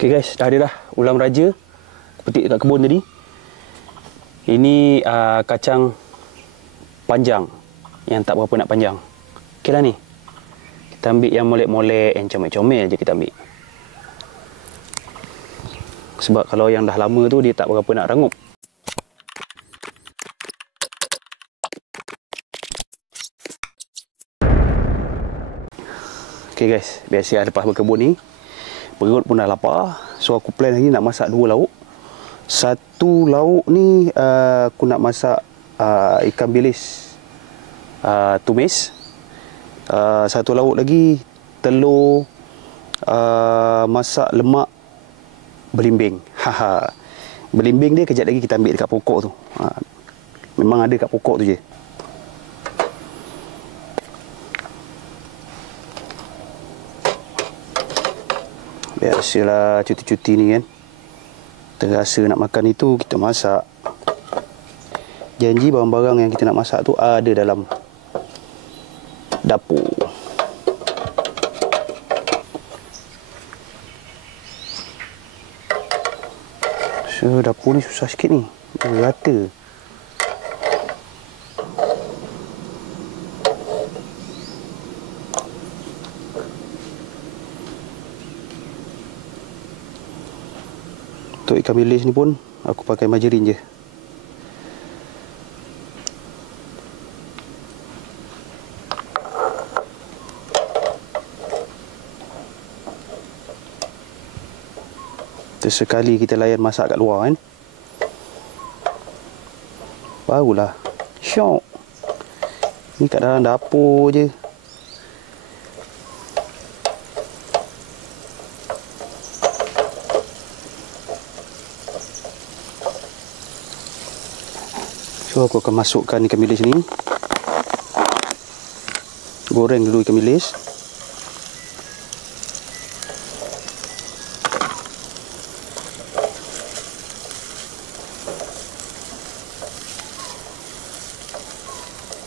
Okay guys, dah ada dah ulam raja petik dekat kebun tadi. Ini kacang panjang yang tak berapa nak panjang. Okay lah ni. Kita ambil yang molek-molek, yang comel-comel je kita ambil. Sebab kalau yang dah lama tu dia tak berapa nak rangup. Okay guys, biasa lepas berkebun ni perut pun dah lapar. So aku plan hari ni nak masak 2 lauk. Satu lauk ni aku nak masak ikan bilis tumis. Satu lauk lagi telur masak lemak belimbing. Haha. Belimbing dia kejap lagi kita ambil dekat pokok tu. Memang ada kat pokok tu je. Biasalah cuti-cuti ni kan. Terasa nak makan itu, kita masak. Janji barang-barang yang kita nak masak tu ada dalam dapur. So dapur ni susah sikit ni. Rata. Untuk ikan bilis ni pun aku pakai margarin je. Sesekali kita layan masak kat luar kan. Barulah syok. Ni kat dalam dapur je. So aku akan masukkan ikan bilis ni. Goreng dulu ikan bilis.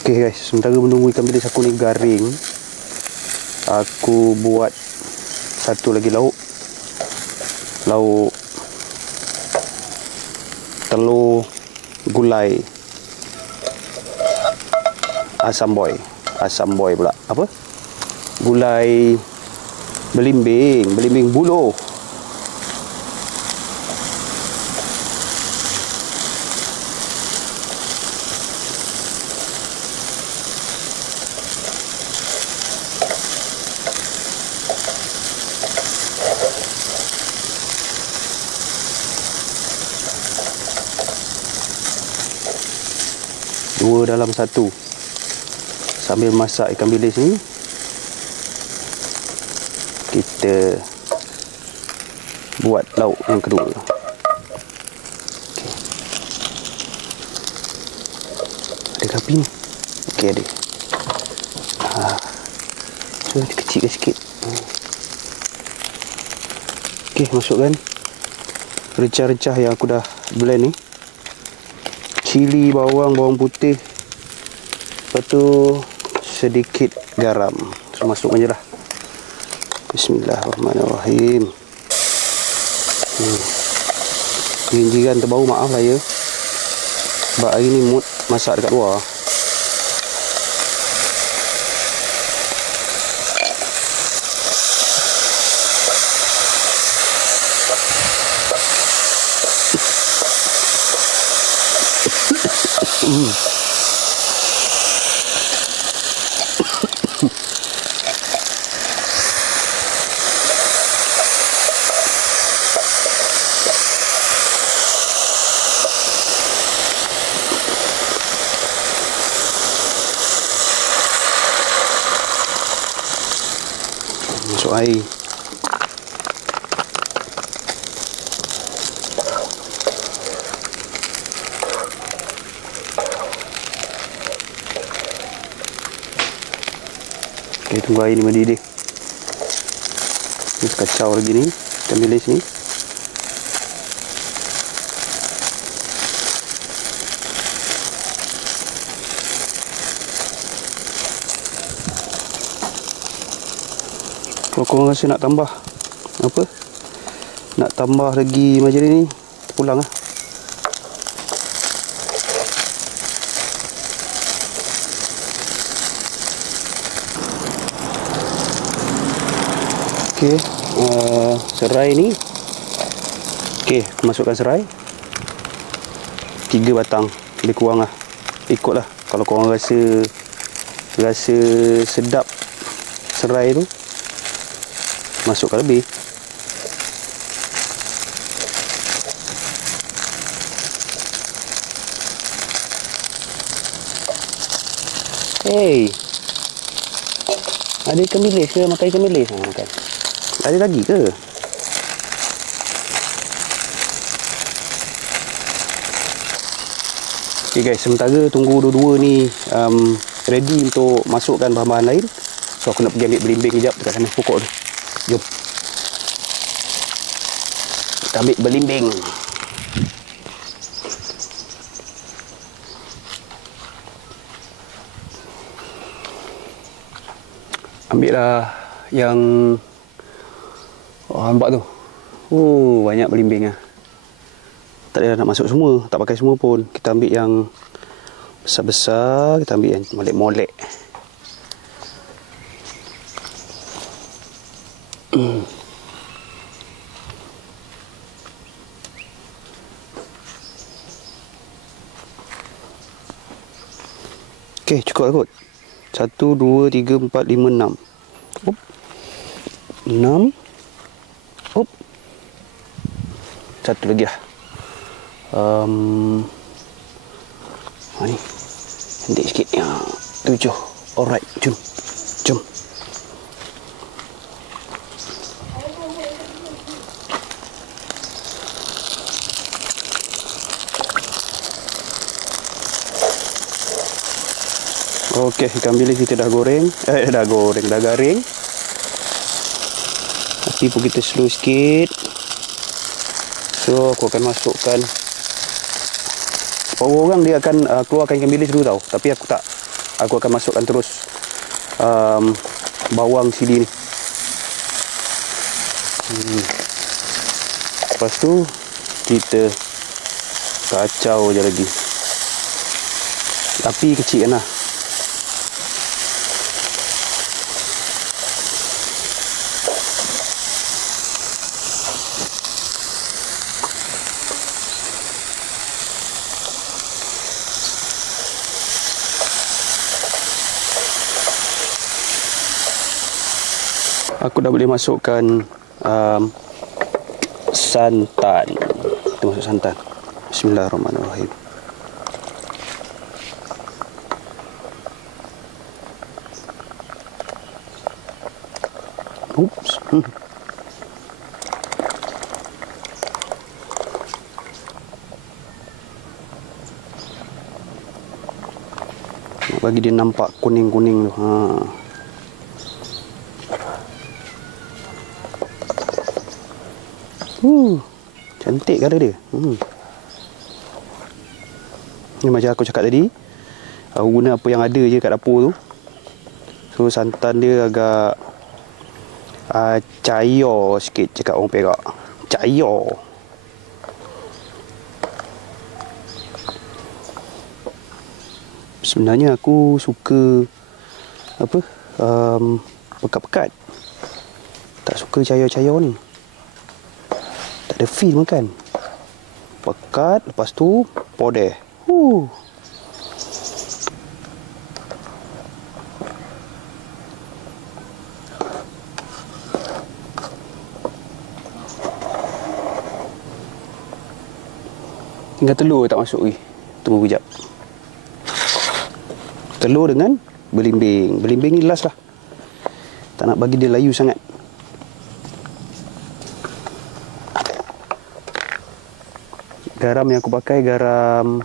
Okay guys, sementara menunggu ikan bilis aku ni garing, aku buat satu lagi lauk. Lauk telur gulai asam boy pula. Apa? Gulai belimbing buluh. Dua dalam satu. Sambil masak ikan bilis ni, kita buat lauk yang kedua. Okay. Ada api ni? Okey, ada. So nanti kecilkan sikit. Okey, masukkan recah-recah yang aku dah blend ni. Cili, bawang putih. Lepas tu sedikit garam. So masukkan je lah. Bismillahirrahmanirrahim. Jiran terbau maaf lah ya. Sebab hari ni mood masak dekat luar. Masuk air. Okay, tunggu air ni mendidih. Kita kacau lagi ni ikan bilis ni. Kalau korang rasa nak tambah apa, Nak tambah lagi macam ni, pulang lah. Okey, serai ni. Okey, masukkan serai. 3 batang, lebih kurang lah. Ikutlah. Kalau korang rasa sedap serai tu, masukkan lebih. Hey, ada ikan bilis ke? Makan ikan bilis? Makan. Ada lagi ke? Okay guys, sementara tunggu dua-dua ni ready untuk masukkan bahan-bahan lain. So aku nak pergi ambil belimbing kejap dekat sana pokok tu. Jom. Kita ambil belimbing. Ambil lah yang nampak tu. Banyak belimbing lah. Tak ada nak masuk semua, tak pakai semua pun. Kita ambil yang besar-besar, kita ambil yang molek-molek. Okey, cukup lah kot. 1, 2, 3, 4, 5, 6. 6. Satu lagi lah. Ni pendek sikit. 7. Alright, jom. Okey, ikan bilis kita dah goreng. Dah garing. Api pun kita slow sikit. So, aku akan masukkan. Beberapa orang dia akan keluarkan ikan bilis dulu tau. Tapi aku tak. Aku akan masukkan terus bawang sili ni. Lepas tu, kita kacau je lagi. Api kecil kan lah. Aku dah boleh masukkan santan. Kita masuk santan. Bismillahirrahmanirrahim. Oops. Bagi dia nampak kuning-kuning tu. Cantik cara dia. Ni macam aku cakap tadi, aku guna apa yang ada je kat dapur tu. So santan dia agak cair sikit, cakap orang Perak. Cair. Sebenarnya aku suka pekat-pekat. Tak suka cair-cair ni. Tak ada feel makan. Pekat, lepas tu podeh. Tinggal telur tak masuk lagi. Tunggu kejap. Telur dengan belimbing. Belimbing ni last lah. Tak nak bagi dia layu sangat. Garam yang aku pakai garam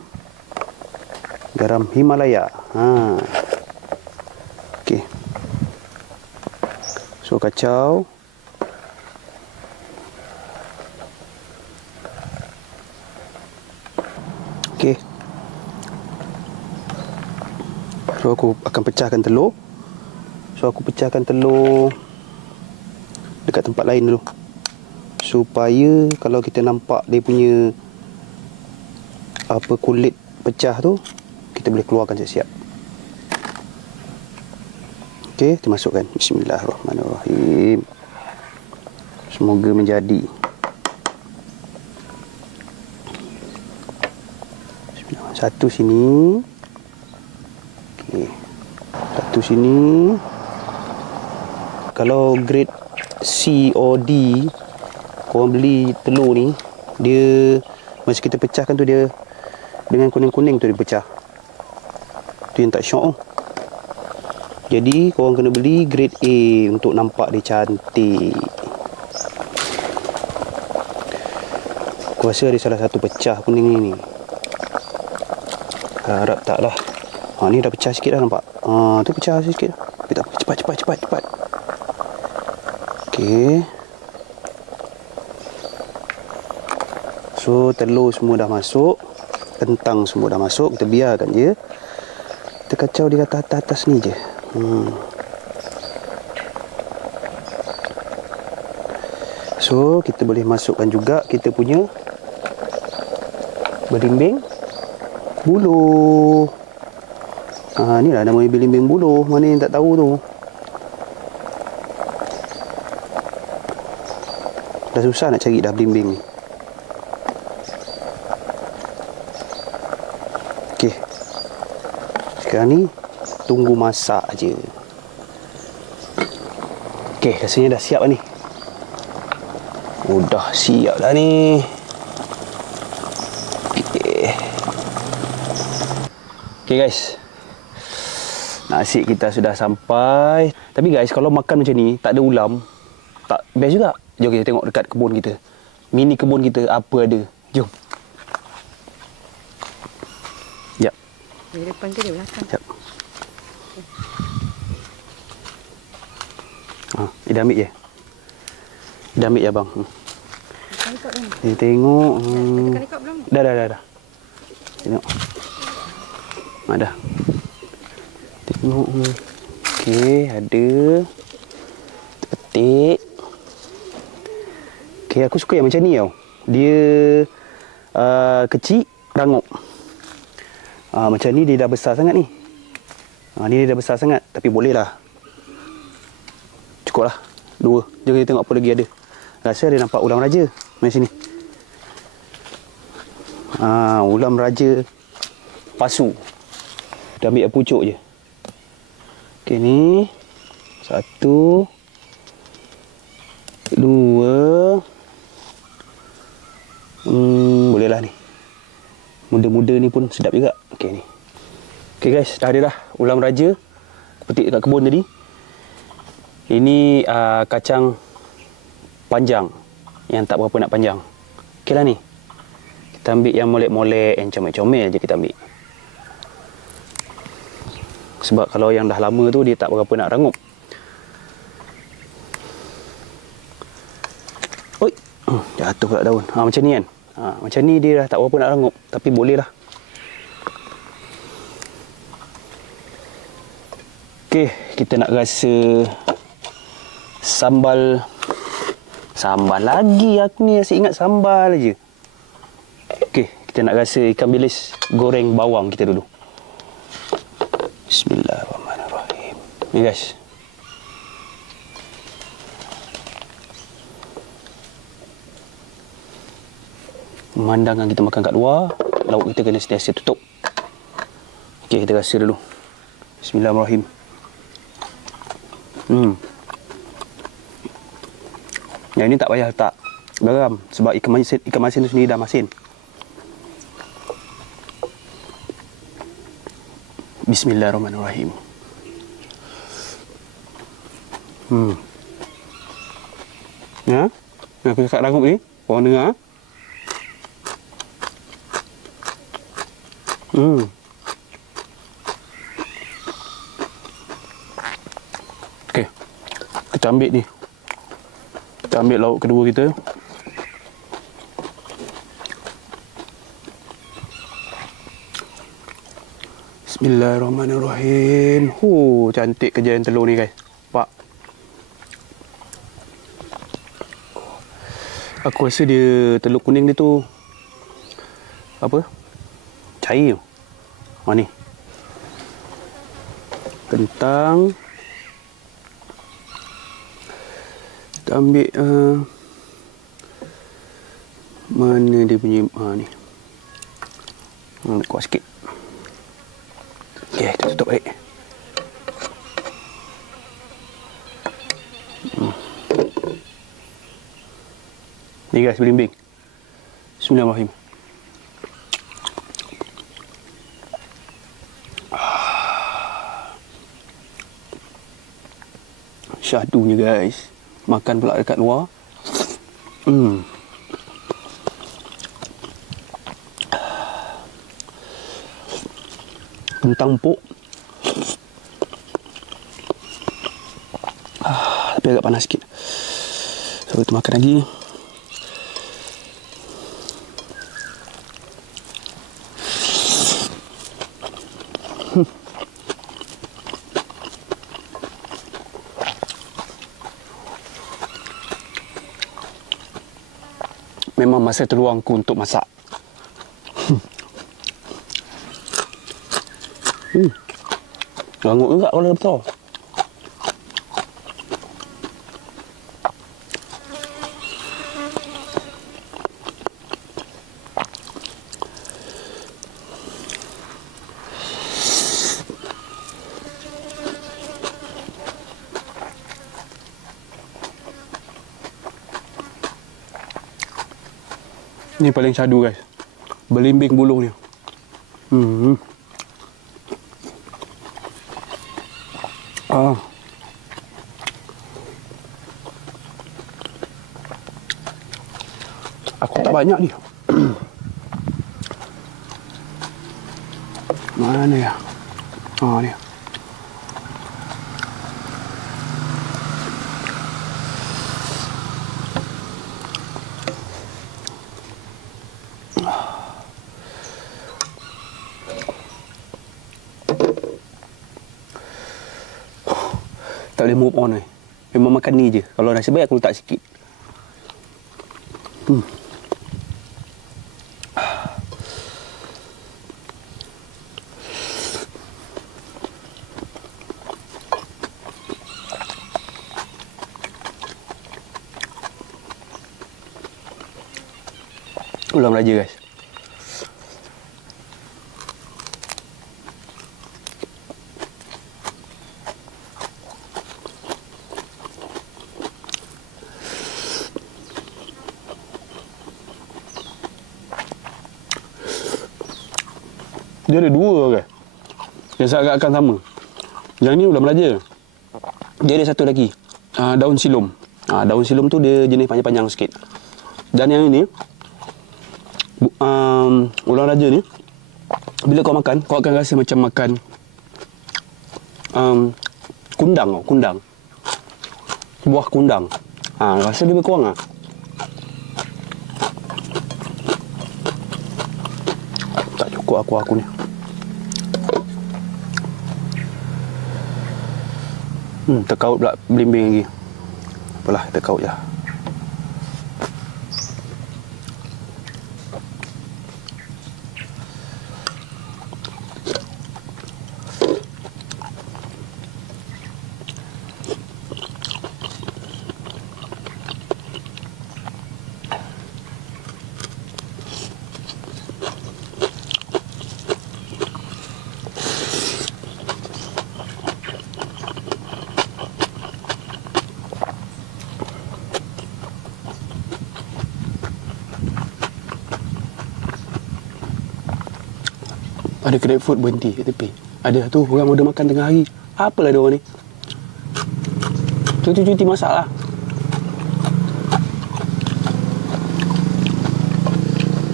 Himalaya. Okey. So kacau. Okey. So aku akan pecahkan telur. So aku pecahkan telur dekat tempat lain dulu. supaya kalau kita nampak dia punya kulit pecah tu, kita boleh keluarkan siap-siap. Okey, kita masukkan. Bismillahirrahmanirrahim. Semoga menjadi. Satu sini. Okey. Satu sini. Kalau grade C or D, korang beli telur ni, dia masa kita pecahkan tu dia dengan kuning-kuning tu dia pecah. Tu yang tak syok. Jadi korang kena beli grade A untuk nampak dia cantik. Aku rasa ada salah satu pecah kuning ni. Harap tak lah. Ni dah pecah sikit dah, nampak. Tu pecah sikit dah. Tapi tak apa, cepat. Okey. So telur semua dah masuk, kentang semua dah masuk, kita biarkan je. Kita kacau di atas ni je. So kita boleh masukkan juga kita punya belimbing buluh. Ni lah namanya belimbing buluh. Mana yang tak tahu tu. Dah susah nak cari dah belimbing ni. Okey. Sekarang ni tunggu masak aje. Okey, rasanya dah siap dah ni. Dah siap dah ni. Okey guys. Nasi kita sudah sampai. Tapi guys, kalau makan macam ni tak ada ulam, tak best juga. Jom kita tengok dekat kebun kita. Mini kebun kita apa ada. Jom. Jap. Di depan ke di belakang? Jap. Ida ambil je. Ida ambil je abang. Kita tengok. Tekan rekod belum? Dah. Tengok. Dah. Tengok. Okey, ada. Petik. Okey, aku suka yang macam ni tau. Dia kecil, rangup. Macam ni dia dah besar sangat ni. Ni dia dah besar sangat, tapi boleh lah. Cukup lah. 2. Jom kita tengok apa lagi ada. Rasa dia nampak ulam raja. Mari sini. Ulam raja pasu. Kita ambil yang pucuk je. Okey, ni. 1, 2. Bolehlah ni. Muda-muda ni pun sedap juga. Okey ni. Okey guys, dah ada dah ulam raja. Petik dekat kebun tadi. Ini kacang panjang yang tak berapa nak panjang. Okeylah ni. Kita ambil yang molek-molek, yang comel-comel je kita ambil. Sebab kalau yang dah lama tu dia tak berapa nak rangup. Oi, jatuh pula daun. Macam ni kan. Macam ni dia dah tak berapa nak rangup, tapi boleh lah. Okey, kita nak rasa sambal. Sambal lagi, aku ni asyik ingat sambal aja. Okey, kita nak rasa ikan bilis goreng bawang kita dulu. Bismillahirrahmanirrahim. Ni guys. Memandangkan kita makan kat luar, lauk kita kena sentiasa tutup. Okey, kita rasa dulu. Bismillahirrahmanirrahim. Yang ini tak payah letak garam sebab ikan masin tu sendiri dah masin. Bismillahirrahmanirrahim. Ya, aku cakap rangup ni, korang dengar? Okey. Kita ambil ni. Kita ambil lauk kedua kita. Bismillahirrahmanirrahim. Cantik kejadian telur ni guys. Nampak? Aku rasa dia telur kuning dia tu apa? Cair. Ni. Kentang. Kita ambil mana dia punya ni. Kuat sikit. Okey, kita tutup balik. Ni guys, belimbing. Bismillahirrahmanirrahim. Syahdunya guys. Makan pula dekat luar. Kentang empuk. Tapi agak panas sikit. So kita makan lagi. Memang masa terluangku untuk masak. Rangut juga kalau dah besar. Ni paling syahdu guys. Belimbing buluh ni. Aku tak banyak ni. Mana ya? Ni. Tak boleh move on ni. Memang makan ni je. Kalau nasib baik aku letak sikit. Ulam raja guys. Dia ada dua guys. Yang seagak-akan sama. Yang ni ulam raja. Dia ada satu lagi. Daun silum. Daun silum tu dia jenis panjang-panjang sikit. Dan yang ini ulam raja ni, bila kau makan, kau akan rasa macam makan kundang. Buah kundang. Rasa lebih kurang tak cukup aku ni. Terkaut pula belimbing lagi. Apalah, terkaut je. Ada kedai food berhenti kat tepi. Ada tu orang order makan tengah hari. Apalah dia orang ni? Cuti masak lah.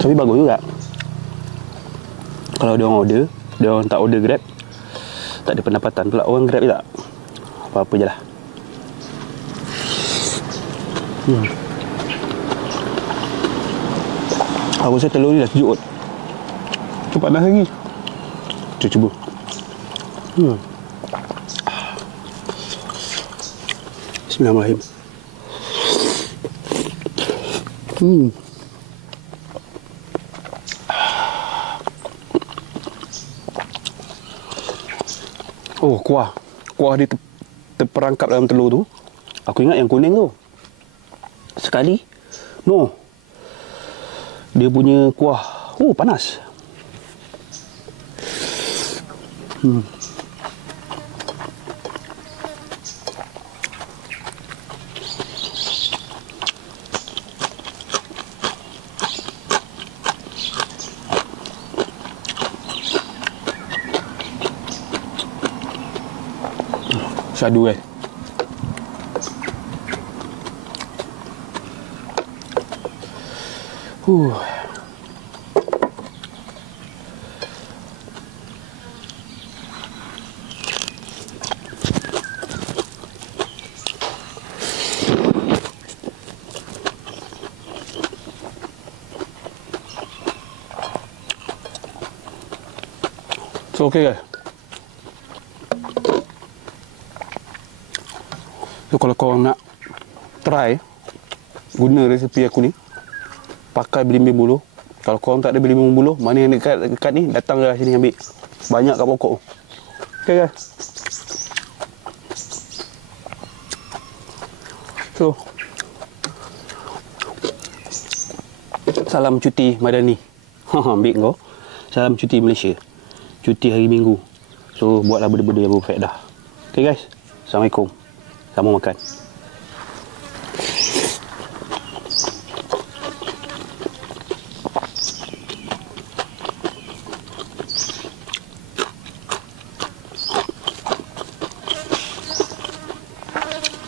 Tapi bagus juga. Kalau dia orang order, dia orang tak order Grab, tak ada pendapatan pula orang Grab je tak. Apa-apa je lah. Aku rasa telur ni dah sejuk kot. Tu panas lagi. Cuba. Bismillahirrahmanirrahim. Oh, kuah. Kuah dia terperangkap dalam telur tu. Aku ingat yang kuning tu. Sekali. No. Dia punya kuah. Oh, panas. Syadu So, okay guys. So, kalau korang nak try guna resepi aku ni, pakai belimbing buluh. Kalau korang tak ada belimbing buluh, mana yang dekat ni, datang ke sini ambil. Banyak kat pokok. Okay guys. So, salam cuti Madani. Ambil kau. Salam cuti Malaysia. Cuti hari Minggu. So, buatlah benda-benda yang perfect dah. Okay guys. Assalamualaikum. Selamat makan.